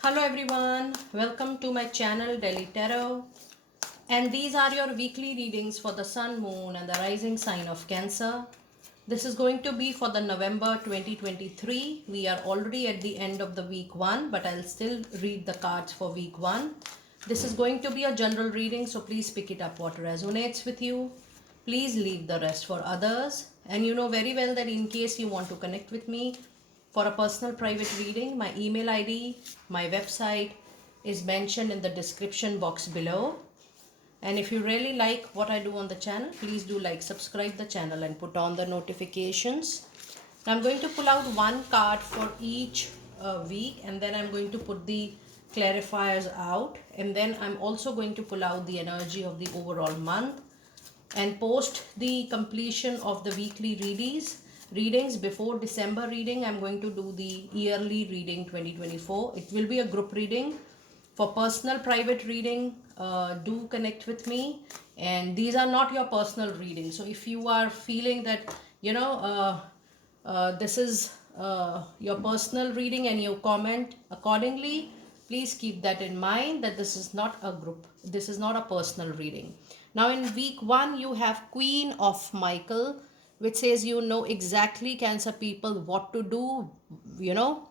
Hello everyone, welcome to my channel Delhi Tarot, and these are your weekly readings for the Sun, Moon and the rising sign of Cancer. This is going to be for the November 2023. We are already at the end of the week 1, but I'll still read the cards for week 1. This is going to be a general reading, so please pick it up what resonates with you. Please leave the rest for others. And you know very well that in case you want to connect with me for a personal private reading, my email ID, my website is mentioned in the description box below. And if you really like what I do on the channel, please do like, subscribe the channel and put on the notifications. Now I'm going to pull out one card for each week, and then I'm going to put the clarifiers out, and then I'm also going to pull out the energy of the overall month and post the completion of the weekly readings before December reading. I'm going to do the yearly reading 2024. It will be a group reading. For personal private reading, do connect with me, and these are not your personal readings. So if you are feeling that this is your personal reading and you comment accordingly, please keep that in mind, that this is not a group, this is not a personal reading. Now in week 1 you have Queen of Michael, which says you know exactly, Cancer people, what to do, you know,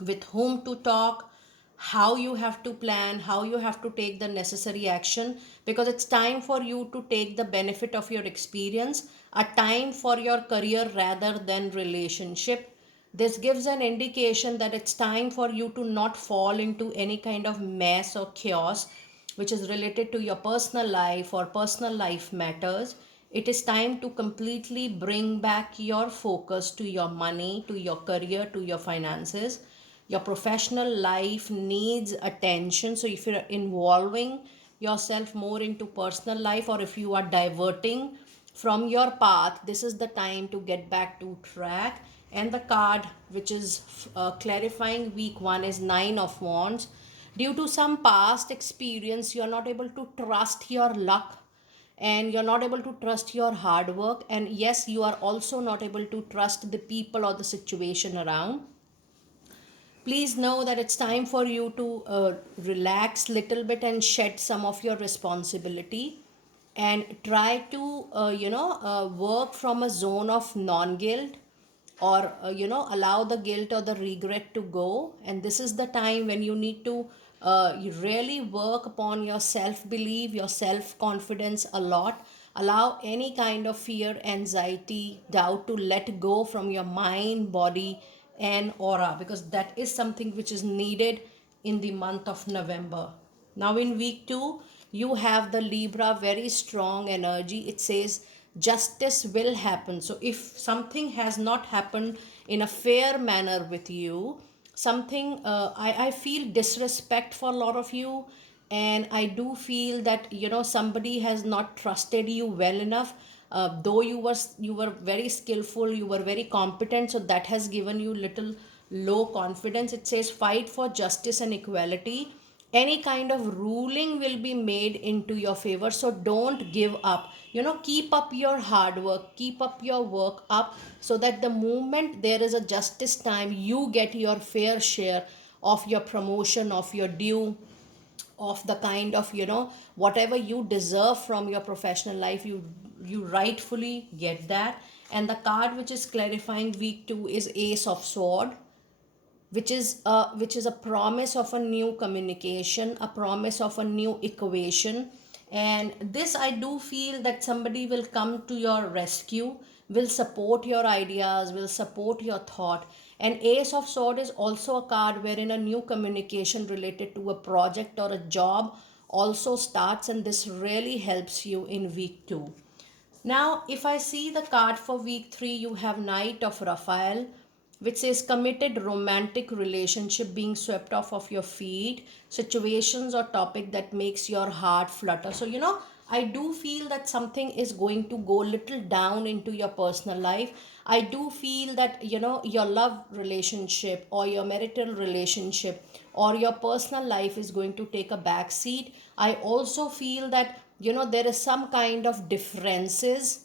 with whom to talk, how you have to plan, how you have to take the necessary action, because it's time for you to take the benefit of your experience, a time for your career rather than relationship. This gives an indication that it's time for you to not fall into any kind of mess or chaos which is related to your personal life or personal life matters. It is time to completely bring back your focus to your money, to your career, to your finances. Your professional life needs attention. So if you're involving yourself more into personal life, or if you are diverting from your path, this is the time to get back to track. And the card which is clarifying week 1 is Nine of Wands. Due to some past experience, you're not able to trust your luck, and you're not able to trust your hard work, and yes, you are also not able to trust the people or the situation around. Please know that it's time for you to relax little bit and shed some of your responsibility, and try to work from a zone of non guilt, or allow the guilt or the regret to go. And this is the time when you need to you really work upon your self belief, your self confidence a lot. Allow any kind of fear, anxiety, doubt to let go from your mind, body and aura, because that is something which is needed in the month of November. Now in week 2 you have the Libra, very strong energy. It says justice will happen. So if something has not happened in a fair manner with you, something I feel disrespect for a lot of you, and I do feel that somebody has not trusted you well enough. Though you were very skillful, you were very competent, so that has given you little low confidence. It says fight for justice and equality. Any kind of ruling will be made into your favor, so don't give up. Keep up your hard work, keep up your work up, so that the moment there is a justice time, you get your fair share of your promotion, of your due, of the kind of whatever you deserve from your professional life. You rightfully get that. And the card which is clarifying week 2 is Ace of Sword, which is a promise of a new communication, a promise of a new equation. And this, I do feel that somebody will come to your rescue, will support your ideas, will support your thought. And Ace of Sword is also a card wherein a new communication related to a project or a job also starts, and this really helps you in week 2. Now, if I see the card for week 3, you have Knight of Raphael, which says committed romantic relationship being swept off of your feet, situations or topic that makes your heart flutter. So, I do feel that something is going to go little down into your personal life. I do feel that, your love relationship or your marital relationship or your personal life is going to take a back seat. I also feel that, there is some kind of differences.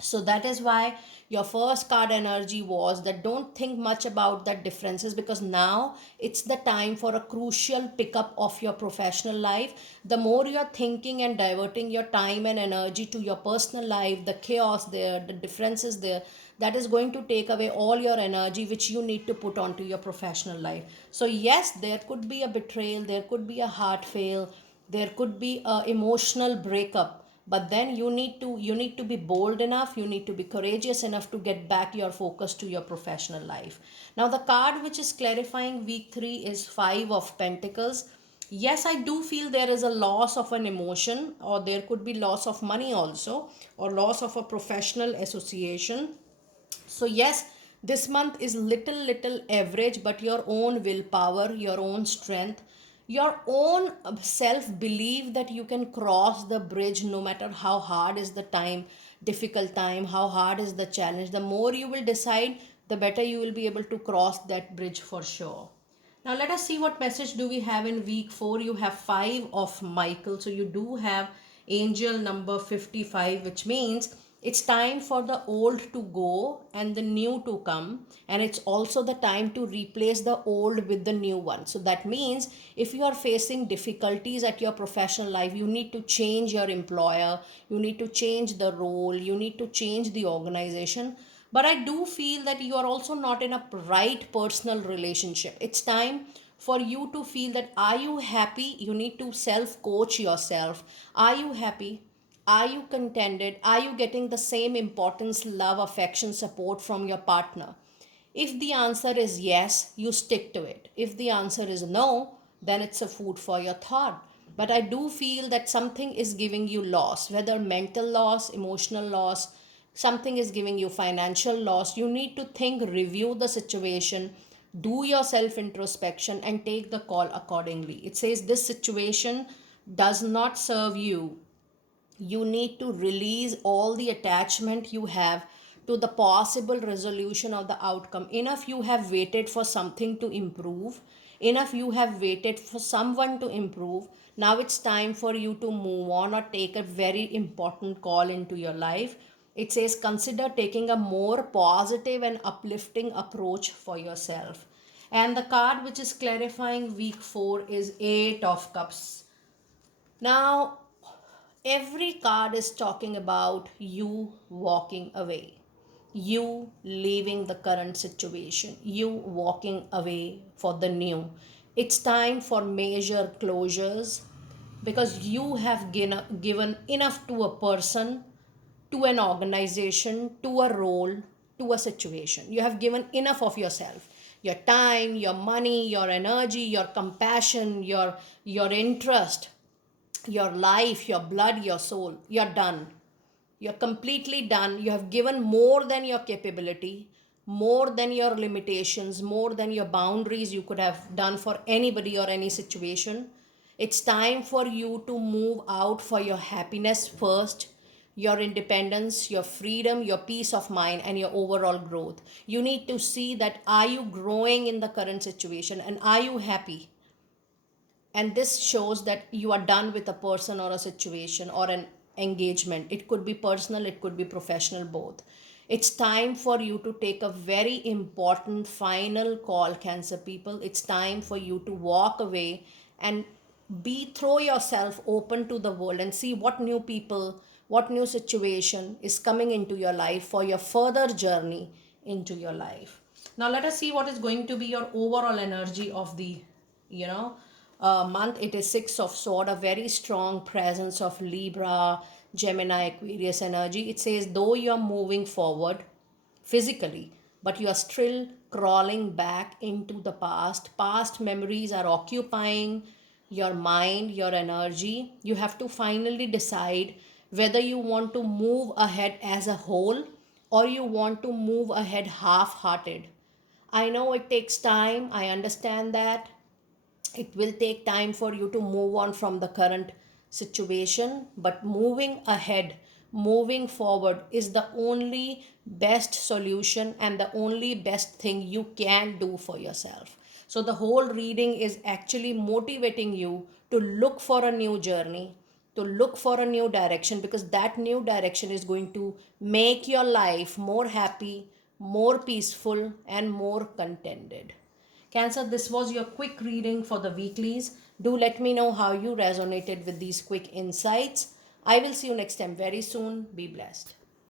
So that is why Your first card energy was that don't think much about that differences, because now it's the time for a crucial pickup of your professional life. The more you're thinking and diverting your time and energy to your personal life, the chaos there, the differences there, that is going to take away all your energy which you need to put onto your professional life. So yes, there could be a betrayal, there could be a heart fail, there could be a emotional breakup, but then you need to be bold enough, you need to be courageous enough to get back your focus to your professional life. Now the card which is clarifying week 3 is 5 of pentacles. Yes, I do feel there is a loss of an emotion, or there could be loss of money also, or loss of a professional association. So yes, this month is little average, but your own willpower, your own strength, your own self belief that you can cross the bridge no matter how hard is the time, difficult time, how hard is the challenge. The more you will decide, the better you will be able to cross that bridge for sure. Now let us see what message do we have in week 4. You have 5 of Michael. So you do have angel number 55, which means it's time for the old to go and the new to come, and it's also the time to replace the old with the new one. So that means if you are facing difficulties at your professional life, you need to change your employer, you need to change the role, you need to change the organization. But I do feel that you are also not in a right personal relationship. It's time for you to feel that, are you happy? You need to self coach yourself. Are you happy? Are you contented? Are you getting the same importance, love, affection, support from your partner? If the answer is yes, you stick to it. If the answer is no, then it's a food for your thought. But I do feel that something is giving you loss, whether mental loss, emotional loss, something is giving you financial loss. You need to think, review the situation, do your self introspection, and take the call accordingly. It says this situation does not serve you. You need to release all the attachment you have to the possible resolution of the outcome. Enough you have waited for something to improve, enough you have waited for someone to improve. Now it's time for you to move on or take a very important call into your life. It says consider taking a more positive and uplifting approach for yourself. And the card which is clarifying week 4 is 8 of cups. Now every card is talking about you walking away, you leaving the current situation, you walking away for the new. It's time for major closures, because you have given enough to a person, to an organization, to a role, to a situation. You have given enough of yourself, your time, your money, your energy, your compassion, your interest, your life, your blood, your soul. You're done. You're completely done. You have given more than your capability, more than your limitations, more than your boundaries you could have done for anybody or any situation. It's time for you to move out for your happiness first, your independence, your freedom, your peace of mind, and your overall growth. You need to see that, are you growing in the current situation and are you happy? And this shows that you are done with a person or a situation or an engagement. It could be personal, it could be professional, both. It's time for you to take a very important final call, Cancer people. It's time for you to walk away and throw yourself open to the world and see what new people, what new situation is coming into your life for your further journey into your life. Now let us see what is going to be your overall energy of the, you know month. It is 6 of sword, a very strong presence of Libra, Gemini, Aquarius energy. It says though you are moving forward physically, but you are still crawling back into the past memories are occupying your mind, your energy. You have to finally decide whether you want to move ahead as a whole, or you want to move ahead half hearted. I know it takes time, I understand that. It will take time for you to move on from the current situation, but moving ahead, moving forward is the only best solution and the only best thing you can do for yourself. So the whole reading is actually motivating you to look for a new journey, to look for a new direction, because that new direction is going to make your life more happy, more peaceful, and more contented. Cancer, this was your quick reading for the weeklies. Do let me know how you resonated with these quick insights. I will see you next time very soon. Be blessed.